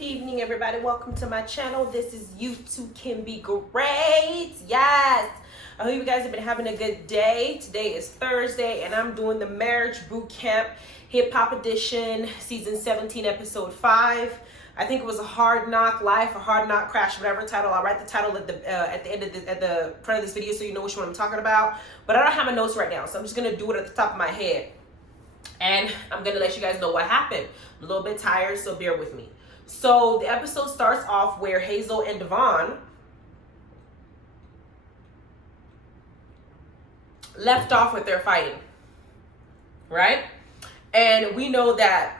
Good evening, everybody. Welcome to my channel. This is You Too Can Be Great. Yes. I hope you guys have been having a good day. Today is Thursday, and I'm doing the Marriage Boot Camp Hip Hop Edition, Season 17, Episode 5. I think it was a hard knock life, a hard knock crash, whatever title. I'll write the title at the end of at the front of this video so you know which one I'm talking about. But I don't have my notes right now, so I'm just gonna do it at the top of my head. And I'm gonna let you guys know what happened. I'm a little bit tired, so bear with me. So the episode starts off where Hazel and Devon left off with their fighting, right? And we know that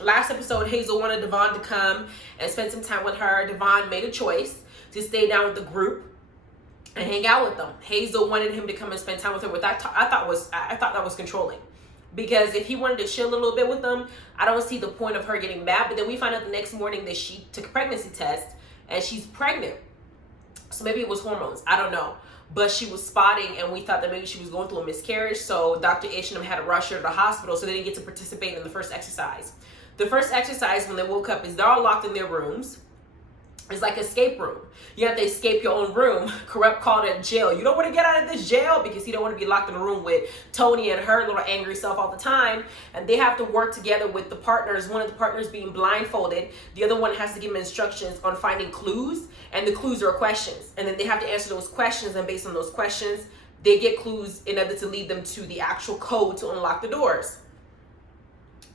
last episode, Hazel wanted Devon to come and spend some time with her. Devon made a choice to stay down with the group and hang out with them. Hazel wanted him to come and spend time with her, which I thought that was controlling. Because if he wanted to chill a little bit with them, I don't see the point of her getting mad. But then we find out the next morning that she took a pregnancy test and she's pregnant. So maybe it was hormones. I don't know. But she was spotting, and we thought that maybe she was going through a miscarriage. So Dr. Isham had to rush her to the hospital, so they didn't get to participate in the first exercise. The first exercise when they woke up is they're all locked in their rooms. It's like escape room. You have to escape your own room. Corrupt called it jail. You don't want to get out of this jail because he don't want to be locked in a room with Tony and her little angry self all the time. And they have to work together with the partners. One of the partners being blindfolded. The other one has to give them instructions on finding clues. And the clues are questions. And then they have to answer those questions. And based on those questions, they get clues in order to lead them to the actual code to unlock the doors.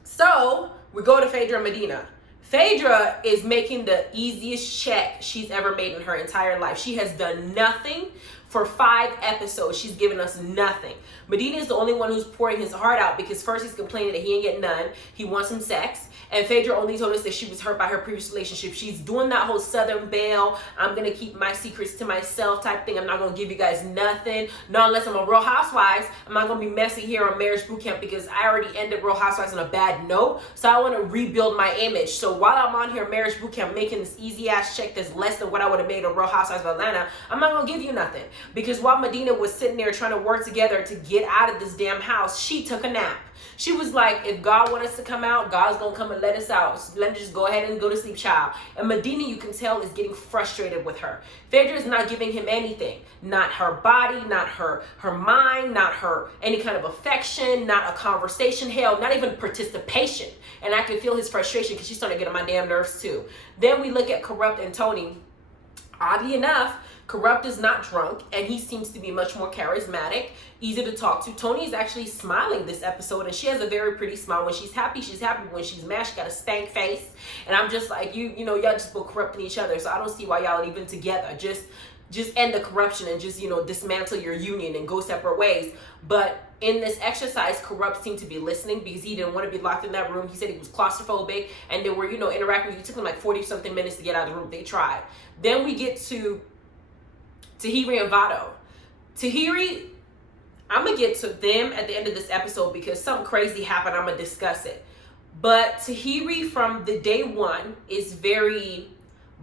So we go to Phaedra and Medina. Phaedra is making the easiest check she's ever made in her entire life. She has done nothing for 5 episodes. She's given us nothing. Medina is the only one who's pouring his heart out because first he's complaining that he ain't getting none. He wants some sex. And Phaedra only told us that she was hurt by her previous relationship. She's doing that whole Southern Belle, I'm going to keep my secrets to myself type thing. I'm not going to give you guys nothing. Not unless I'm a Real Housewives. I'm not going to be messy here on Marriage Boot Camp because I already ended Real Housewives on a bad note. So I want to rebuild my image. So while I'm on here Marriage Boot Camp making this easy ass check that's less than what I would have made on Real Housewives of Atlanta, I'm not going to give you nothing. Because while Medina was sitting there trying to work together to get out of this damn house, she took a nap. She was like, if God wants us to come out, God's going to come and let us out. So let me just go ahead and go to sleep, child. And Medina, you can tell, is getting frustrated with her. Phaedra is not giving him anything. Not her body, not her mind, not her any kind of affection, not a conversation, hell, not even participation. And I can feel his frustration because she's starting to get on my damn nerves too. Then we look at Corrupt and Tony. Oddly enough, Corrupt is not drunk, and he seems to be much more charismatic, easy to talk to. Tony is actually smiling this episode, and she has a very pretty smile. When she's happy, she's happy. When she's mad, she got a stank face. And I'm just like, you know, y'all just both corrupting each other, so I don't see why y'all are even together. Just end the corruption and just, you know, dismantle your union and go separate ways. But in this exercise, Corrupt seemed to be listening because he didn't want to be locked in that room. He said he was claustrophobic, and they were, you know, interacting with you. It took them like 40-something minutes to get out of the room. They tried. Then we get to Tahiry and Vado. Tahiry, I'm going to get to them at the end of this episode because something crazy happened. I'm going to discuss it. But Tahiry from the day one is very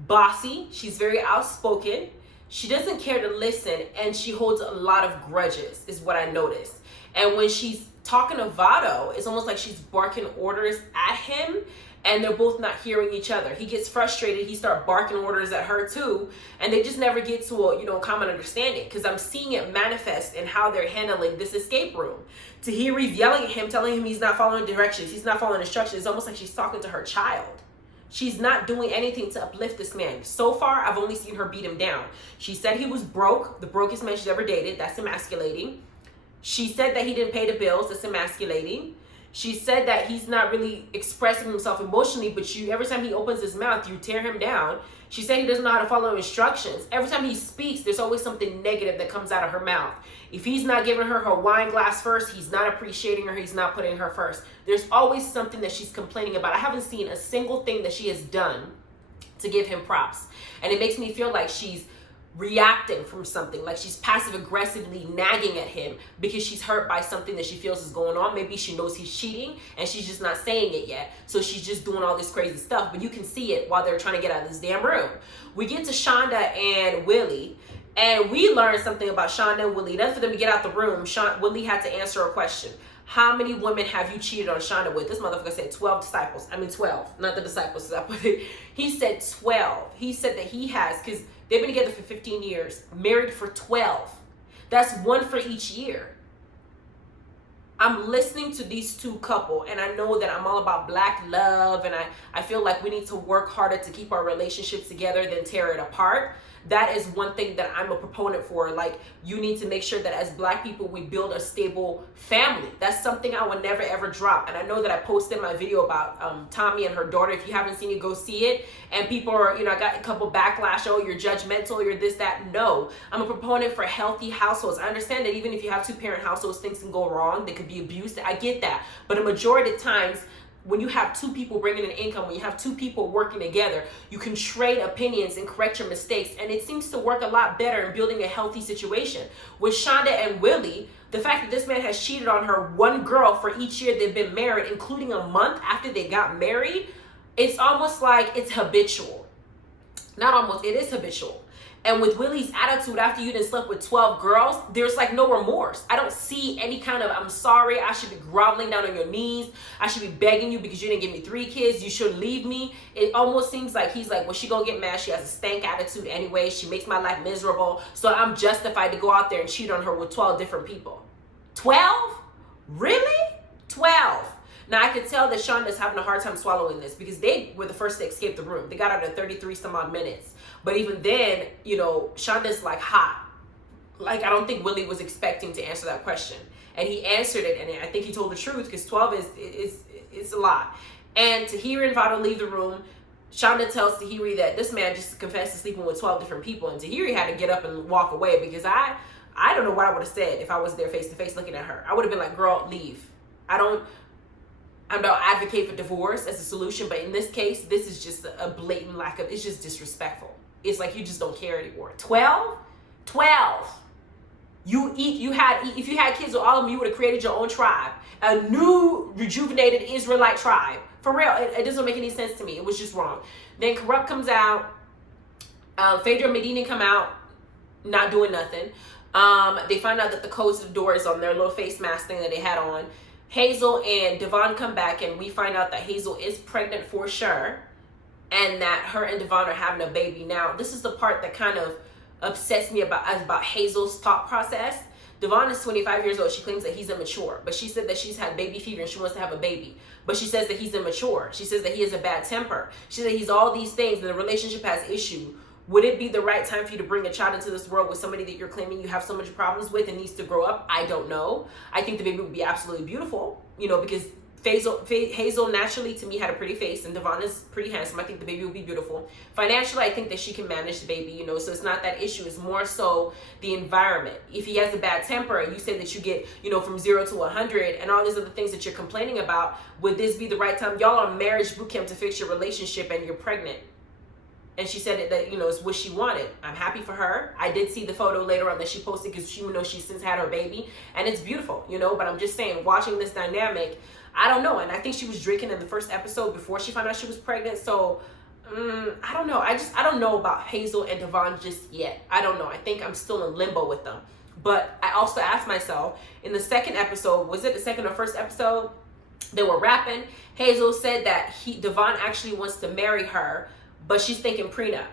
bossy. She's very outspoken. She doesn't care to listen, and she holds a lot of grudges, is what I noticed. And when she's talking to Vado, it's almost like she's barking orders at him, and they're both not hearing each other. He gets frustrated. He starts barking orders at her too, and they just never get to a, you know, common understanding because I'm seeing it manifest in how they're handling this escape room. Tahiry's yelling at him, telling him he's not following directions. He's not following instructions. It's almost like she's talking to her child. She's not doing anything to uplift this man. So far, I've only seen her beat him down. She said he was broke, the brokest man she's ever dated. That's emasculating. She said that he didn't pay the bills. That's emasculating. She said that he's not really expressing himself emotionally, but every time he opens his mouth, you tear him down. She said he doesn't know how to follow instructions. Every time he speaks, there's always something negative that comes out of her mouth. If he's not giving her wine glass first, he's not appreciating her, he's not putting her first. There's always something that she's complaining about. I haven't seen a single thing that she has done to give him props. And it makes me feel like she's reacting from something, like she's passive aggressively nagging at him because she's hurt by something that she feels is going on. Maybe she knows he's cheating and she's just not saying it yet, so she's just doing all this crazy stuff. But you can see it while they're trying to get out of this damn room. We get to Shonda and Willie, and we learned something about Shonda and Willie. Then for them to get out the room, Willie had to answer a question. How many women have you cheated on Shonda with? This motherfucker said 12 disciples. I mean 12, not the disciples. He said 12. He said that he has, because they've been together for 15 years, married for 12. That's one for each year. I'm listening to these two couple, and I know that I'm all about black love, and I feel like we need to work harder to keep our relationships together than tear it apart. That is one thing that I'm a proponent for. Like, you need to make sure that as black people, we build a stable family. That's something I would never ever drop. And I know that I posted my video about Tommy and her daughter. If you haven't seen it, go see it. And people are, I got a couple backlash. Oh, you're judgmental, you're this, that. No, I'm a proponent for healthy households. I understand that even if you have 2-parent households, things can go wrong. They could be abused. I get that. But a majority of times, when you have 2 people bringing in income, when you have 2 people working together, you can trade opinions and correct your mistakes. And it seems to work a lot better in building a healthy situation. With Shonda and Willie, the fact that this man has cheated on her, 1 girl for each year they've been married, including a month after they got married, it's almost like it's habitual. Not almost, it is habitual. And with Willie's attitude, after you done slept with 12 girls, there's like no remorse. I don't see any kind of, I'm sorry, I should be groveling down on your knees. I should be begging you because you didn't give me 3 kids. You shouldn't leave me. It almost seems like he's like, well, she gonna get mad. She has a stank attitude anyway. She makes my life miserable. So I'm justified to go out there and cheat on her with 12 different people. 12? Really? 12. Now, I could tell that Shonda's having a hard time swallowing this because they were the first to escape the room. They got out in 33 some odd minutes. But even then, Shonda's like hot. Like, I don't think Willie was expecting to answer that question. And he answered it, and I think he told the truth because 12 is a lot. And Tahiry and Vado leave the room. Shonda tells Tahiry that this man just confessed to sleeping with 12 different people. And Tahiry had to get up and walk away because I don't know what I would have said if I was there face to face looking at her. I would have been like, girl, leave. I don't advocate for divorce as a solution, but in this case, this is just a blatant lack of, it's just disrespectful. It's like you just don't care anymore. 12? 12. If you had kids with all of them, you would have created your own tribe. A new, rejuvenated Israelite tribe. For real, it doesn't make any sense to me. It was just wrong. Then Corrupt comes out. Phaedra and Medina come out, not doing nothing. They find out that the code to the door is on their little face mask thing that they had on. Hazel and Devon come back, and we find out that Hazel is pregnant for sure, and that her and Devon are having a baby. Now, this is the part that kind of upsets me about Hazel's thought process. Devon is 25 years old. She claims that he's immature, but she said that she's had baby fever and she wants to have a baby. But she says that he's immature. She says that he has a bad temper. She said he's all these things and the relationship has issue. Would it be the right time for you to bring a child into this world with somebody that you're claiming you have so much problems with and needs to grow up? I don't know. I think the baby would be absolutely beautiful, because Hazel naturally to me had a pretty face, and Devon is pretty handsome. I think the baby will be beautiful. Financially, I think that she can manage the baby, so it's not that issue. It's more so the environment. If he has a bad temper and you say that you get, from 0 to 100 and all these other things that you're complaining about, would this be the right time? Y'all on marriage boot camp to fix your relationship and you're pregnant. And she said that, it's what she wanted. I'm happy for her. I did see the photo later on that she posted because she knows she's since had her baby. And it's beautiful, but I'm just saying, watching this dynamic, I don't know. And I think she was drinking in the first episode before she found out she was pregnant. So, I don't know. I don't know about Hazel and Devon just yet. I don't know. I think I'm still in limbo with them. But I also asked myself, in the second episode, was it the second or first episode? They were rapping. Hazel said that Devon actually wants to marry her, but she's thinking prenup.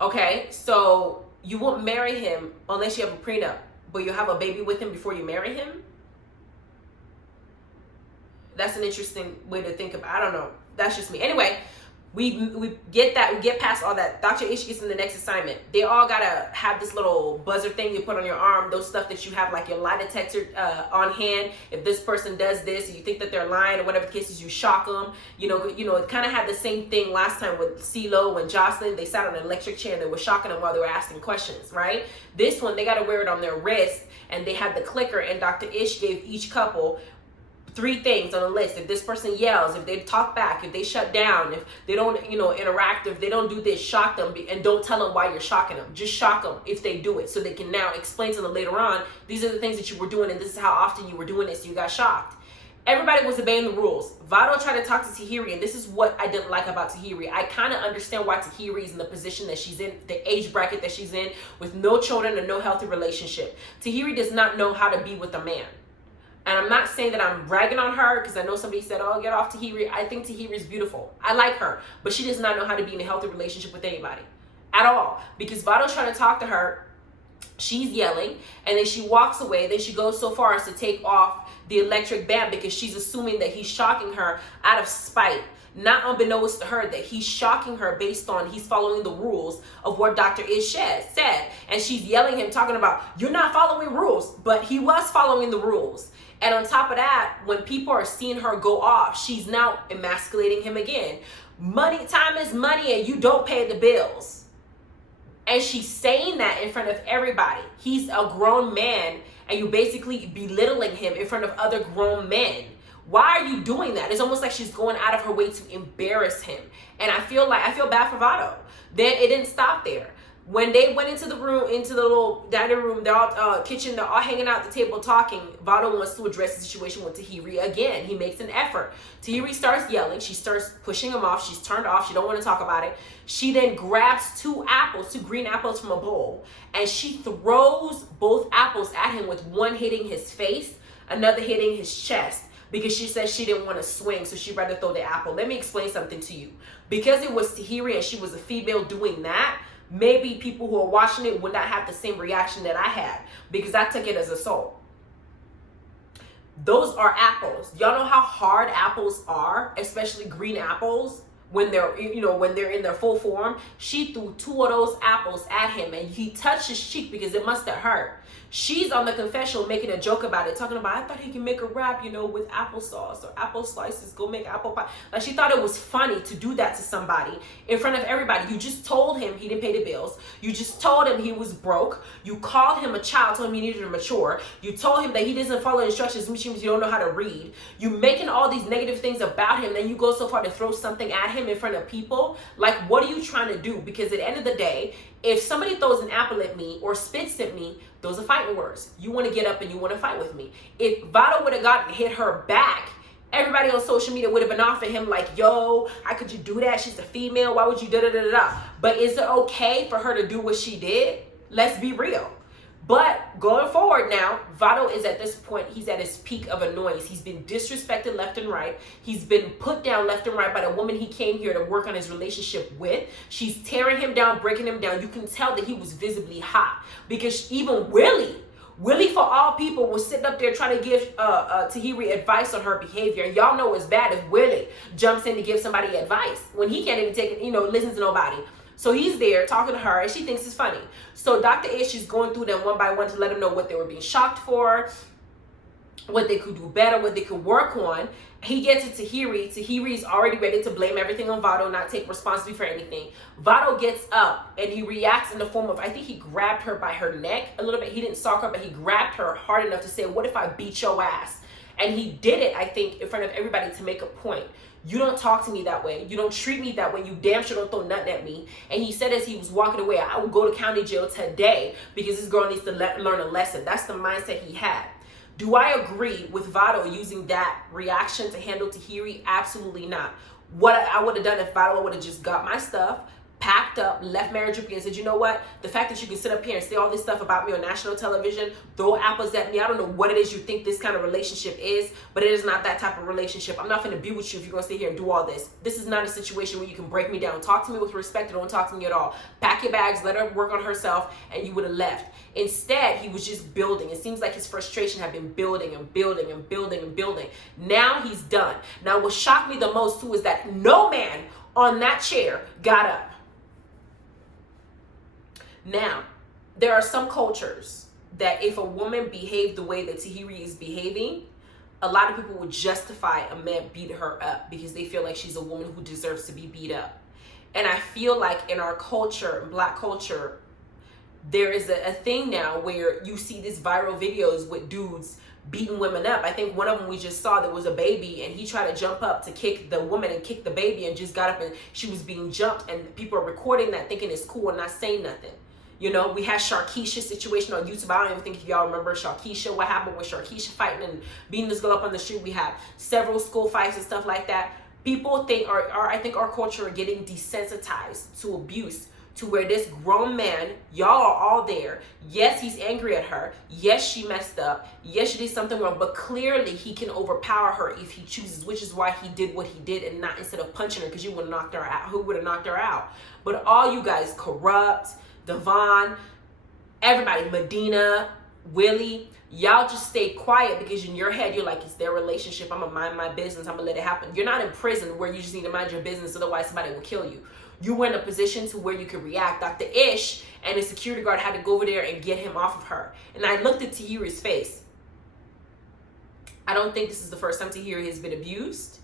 Okay, so you won't marry him unless you have a prenup, but you'll have a baby with him before you marry him? That's an interesting way to think about it. I don't know. That's just me. Anyway, we get that. We get past all that. Dr. Ish gets in the next assignment. They all got to have this little buzzer thing you put on your arm. Those stuff that you have, like your lie detector on hand. If this person does this, and you think that they're lying or whatever the case is, you shock them. It kind of had the same thing last time with CeeLo and Jocelyn. They sat on an electric chair and they were shocking them while they were asking questions, right? This one, they got to wear it on their wrist, and they had the clicker, and Dr. Ish gave each couple 3 things on the list. If this person yells, if they talk back, if they shut down, if they don't, interact, if they don't do this, shock them, and don't tell them why you're shocking them. Just shock them if they do it, so they can now explain to them later on, these are the things that you were doing, and this is how often you were doing this, so you got shocked. Everybody was obeying the rules. Vado tried to talk to Tahiry, and this is what I didn't like about Tahiry. I kind of understand why Tahiry is in the position that she's in, the age bracket that she's in, with no children and no healthy relationship. Tahiry does not know how to be with a man. And I'm not saying that I'm bragging on her, because I know somebody said, oh, get off Tahiry. I think Tahiry is beautiful. I like her. But she does not know how to be in a healthy relationship with anybody at all. Because Vado's trying to talk to her. She's yelling. And then she walks away. Then she goes so far as to take off the electric band, because she's assuming that he's shocking her out of spite. Not unbeknownst to her that he's shocking her based on he's following the rules of what Dr. Ish said. And she's yelling at him, talking about, you're not following rules. But he was following the rules. And on top of that, when people are seeing her go off, she's now emasculating him again. Money, time is money, and you don't pay the bills. And she's saying that in front of everybody. He's a grown man, and you basically belittling him in front of other grown men. Why are you doing that? It's almost like she's going out of her way to embarrass him. And I feel bad for Vado. Then it didn't stop there. When they went into the room, into the little dining room, they're all kitchen, they're all hanging out at the table talking. Vado wants to address the situation with Tahiry again. He makes an effort. Tahiry starts yelling. She starts pushing him off. She's turned off. She don't want to talk about it. She then grabs two green apples from a bowl, and she throws both apples at him, with one hitting his face, another hitting his chest, because she said she didn't want to swing, so she'd rather throw the apple. Let me explain something to you. Because it was Tahiry and she was a female doing that, maybe people who are watching it would not have the same reaction that I had, because I took it as assault. Those are apples. Y'all know how hard apples are, especially green apples, when they're, when they're in their full form. She threw two of those apples at him, and he touched his cheek because it must have hurt. She's on the confessional making a joke about it, talking about, I thought he could make a rap, with applesauce or apple slices, go make apple pie. Like, she thought it was funny to do that to somebody in front of everybody. You just told him he didn't pay the bills. You just told him he was broke. You called him a child, told him he needed to mature. You told him that he doesn't follow instructions, which means you don't know how to read. You making all these negative things about him, then you go so far to throw something at him in front of people. Like, what are you trying to do? Because at the end of the day, if somebody throws an apple at me or spits at me, those are fighting words. You want to get up and you want to fight with me. If Vado would have gotten hit her back, everybody on social media would have been off of him like, yo, how could you do that? She's a female. Why would you da-da-da-da-da? But is it okay for her to do what she did? Let's be real. But going forward now, Vado is at this point, he's at his peak of annoyance. He's been disrespected left and right. He's been put down left and right by the woman he came here to work on his relationship with. She's tearing him down, breaking him down. You can tell that he was visibly hot, because even Willie for all people was sitting up there trying to give Tahiry advice on her behavior. And y'all know it's bad if Willie jumps in to give somebody advice when he can't even take it, listen to nobody. So he's there talking to her, and she thinks it's funny. So Dr. Ish is going through them one by one to let them know what they were being shocked for, what they could do better, what they could work on. He gets it to Tahiry. Tahiry's already ready to blame everything on Vado, not take responsibility for anything. Vado gets up, and he reacts in the form of, I think he grabbed her by her neck a little bit. He didn't sock her, but he grabbed her hard enough to say, what if I beat your ass? And he did it, I think, in front of everybody to make a point. You don't talk to me that way. You don't treat me that way. You damn sure don't throw nothing at me. And he said as he was walking away, I will go to county jail today because this girl needs to learn a lesson. That's the mindset he had. Do I agree with Vado using that reaction to handle Tahiry? Absolutely not. What I would have done if Vado would have just got my stuff, packed up, left Mary Drippy, and said, you know what? The fact that you can sit up here and say all this stuff about me on national television, throw apples at me, I don't know what it is you think this kind of relationship is, but it is not that type of relationship. I'm not going to be with you if you're going to sit here and do all this. This is not a situation where you can break me down. Talk to me with respect, or don't talk to me at all. Pack your bags, let her work on herself, and you would have left. Instead, he was just building. It seems like his frustration had been building and building and building and building. Now he's done. Now what shocked me the most too is that no man on that chair got up. Now, there are some cultures that if a woman behaved the way that Tahiry is behaving, a lot of people would justify a man beat her up because they feel like she's a woman who deserves to be beat up. And I feel like in our culture, Black culture, there is a thing now where you see these viral videos with dudes beating women up. I think one of them we just saw, there was a baby and he tried to jump up to kick the woman and kick the baby and just got up and she was being jumped, and people are recording that thinking it's cool and not saying nothing. We had Sharkeisha's situation on YouTube. I don't even think if y'all remember Sharkeisha, what happened with Sharkeisha fighting and beating this girl up on the street. We have several school fights and stuff like that. People think, I think our culture are getting desensitized to abuse to where this grown man, y'all are all there. Yes, he's angry at her. Yes, she messed up. Yes, she did something wrong, but clearly he can overpower her if he chooses, which is why he did what he did, and not instead of punching her, because you would have knocked her out. Who would have knocked her out? But all you guys, Corrupt, Devon, everybody, Medina, Willie, y'all just stay quiet, because in your head you're like, it's their relationship, I'm gonna mind my business, I'm gonna let it happen. You're not in prison where you just need to mind your business, otherwise somebody will kill you. You were in a position to where you could react. Dr. Ish and the security guard had to go over there and get him off of her. And I looked at Tahiry's face. I don't think this is the first time Tahiry has been abused.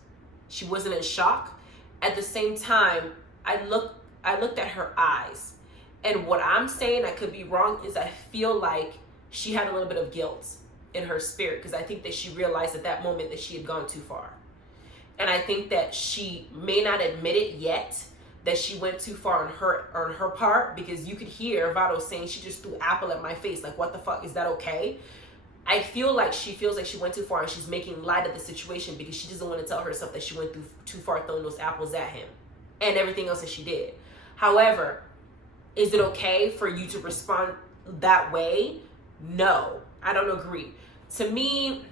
She wasn't in shock. At the same time, I looked at her eyes. And what I'm saying, I could be wrong, is I feel like she had a little bit of guilt in her spirit, because I think that she realized at that moment that she had gone too far. And I think that she may not admit it yet, that she went too far on her part, because you could hear Vado saying, she just threw apple at my face. Like, what the fuck? Is that okay? I feel like she feels like she went too far, and she's making light of the situation because she doesn't want to tell herself that she went too far throwing those apples at him and everything else that she did. However, is it okay for you to respond that way? No, I don't agree. To me,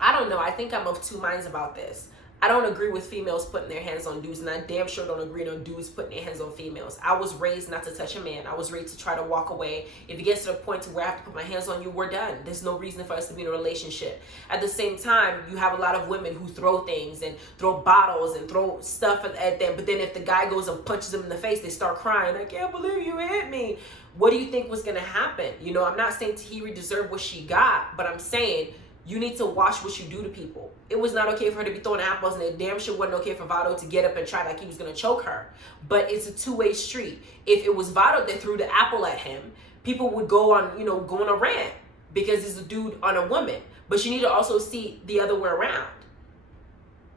I don't know. I think I'm of two minds about this. I don't agree with females putting their hands on dudes, and I damn sure don't agree on dudes putting their hands on females. I was raised not to touch a man. I was raised to try to walk away. If it gets to the point to where I have to put my hands on you, we're done. There's no reason for us to be in a relationship. At the same time, you have a lot of women who throw things and throw bottles and throw stuff at them, but then if the guy goes and punches them in the face, they start crying. I can't believe you hit me. What do you think was going to happen? You know, I'm not saying Tahiry deserved what she got, but I'm saying you need to watch what you do to people. It was not okay for her to be throwing apples, and it damn sure wasn't okay for Vado to get up and try like he was going to choke her. But it's a two-way street. If it was Vado that threw the apple at him, people would go on a rant because he's a dude on a woman. But you need to also see the other way around.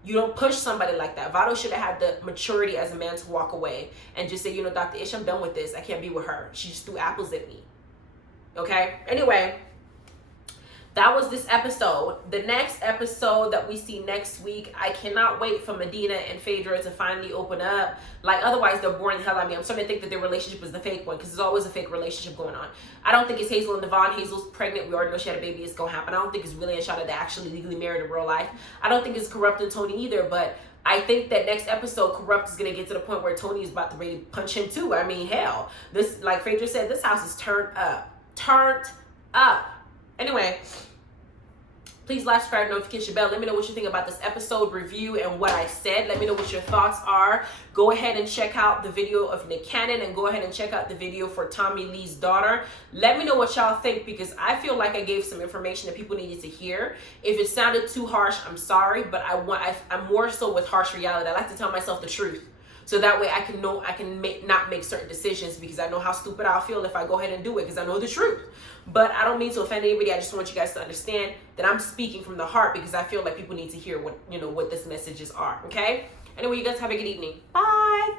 You don't push somebody like that. Vado should have had the maturity as a man to walk away and just say, Dr. Ish, I'm done with this. I can't be with her. She just threw apples at me. Okay? Anyway, that was this episode. The next episode that we see next week, I cannot wait for Medina and Phaedra to finally open up. Like, otherwise they're boring the hell out of me. I'm starting to think that their relationship is the fake one, because there's always a fake relationship going on. I don't think it's Hazel and Devon. Hazel's pregnant. We already know she had a baby. It's going to happen. I don't think it's Willie and Shada that actually legally married in real life. I don't think it's Corrupt and Tony either, but I think that next episode, Corrupt is going to get to the point where Tony is about to really punch him too. I mean, hell. This, like Phaedra said, this house is turned up. Turned up. Anyway, please like, subscribe, notification bell. Let me know what you think about this episode review and what I said. Let me know what your thoughts are. Go ahead and check out the video of Nick Cannon, and go ahead and check out the video for Tommy Lee's daughter. Let me know what y'all think, because I feel like I gave some information that people needed to hear. If it sounded too harsh, I'm sorry, but I'm more so with harsh reality. I like to tell myself the truth, so that way I can not make certain decisions, because I know how stupid I'll feel if I go ahead and do it, because I know the truth. But I don't mean to offend anybody. I just want you guys to understand that I'm speaking from the heart, because I feel like people need to hear what this messages are. Okay? Anyway, you guys have a good evening. Bye.